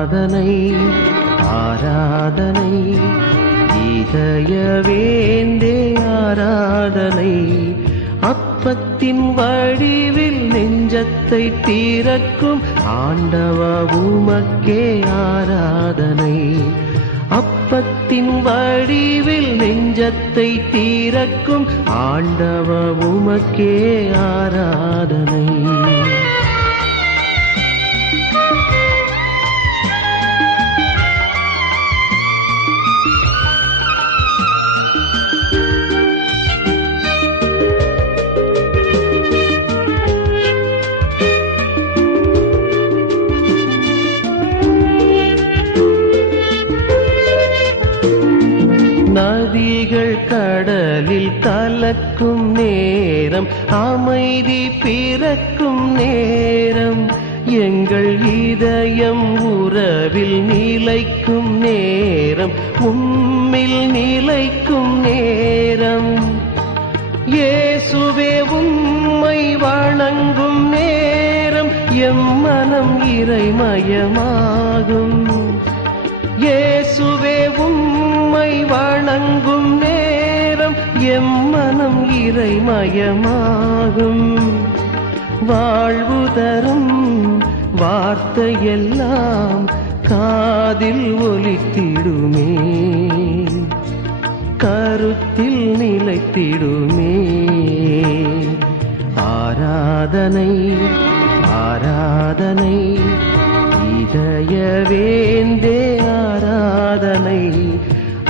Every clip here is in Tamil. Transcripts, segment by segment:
ஆராதனை ஆராதனை இதய வேந்தே ஆராதனை. அப்பத்தின் வடிவில் நெஞ்சத்தை தீரக்கும் ஆண்டவ உமக்கே ஆராதனை. அப்பத்தின் வடிவில் நெஞ்சத்தை தீரக்கும் ஆண்டவ உமக்கே ஆராதனை. கடலில் கலக்கும் நேரம் அமைதி பிறக்கும் நேரம். எங்கள் இதயம் உறவில் நிலைக்கும் நேரம் உம்மில் நிலைக்கும் நேரம். இயேசுவே உம்மை வணங்கும் நேரம் எம் மனம் இறைமயமாகும். இயேசுவே உம்மை வணங்கும் நேரம் எம் மனம் இறைமயமாகும். வாழ்வு தரும் வார்த்தையெல்லாம் காதில் ஒலித்திடுமே. கருத்தில் நிலைத்திடுமே. ஆராதனை ஆராதனை இதயவேந்தே ஆராதனை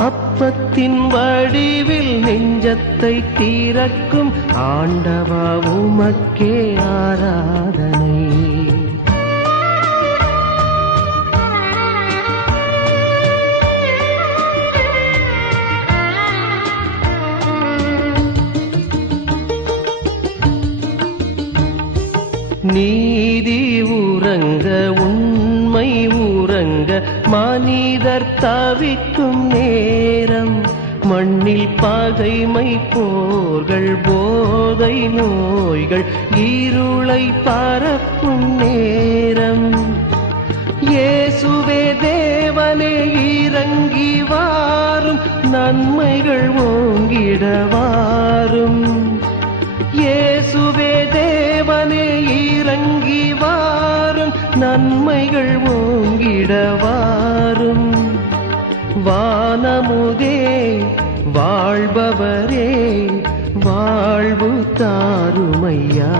அப்பத்தின் வடிவில் நெஞ்சத்தை தீரக்கும் ஆண்டவா உமக்கே ஆராதனை. நீ இறங்க மானிதர் தவிக்கும் நேரம். மண்ணில் பாகைமை போர்கள் போதை நோய்கள் இருளை பரப்பும் நேரம். இயேசுவே தேவனே இறங்கி வாரும் நன்மைகள் ஓங்கிடவாரும் இயேசுவே தேவனே இறங்கி வாரும் நன்மைகள் ஓ வாரும் வானமுதே வாழ்பவரே வாழ்வு தாருமையா.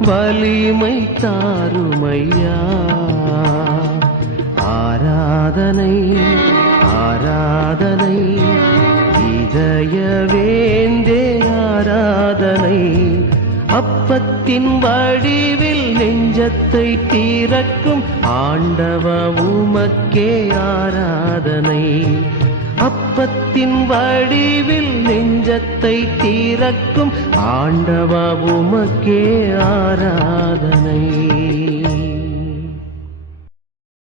வலிமை தாருமையா. ஆராதனை ஆராதனை இதய வேந்தே ஆராதனை. அப்பத்தின் வடிவில் நெஞ்சத்தை தீரக்கும் ஆண்டவ உமக்கே ஆராதனை. அப்பத்தின் வடிவில் நெஞ்சத்தை தீரக்கும் ஆண்டவ உமக்கே ஆராதனை.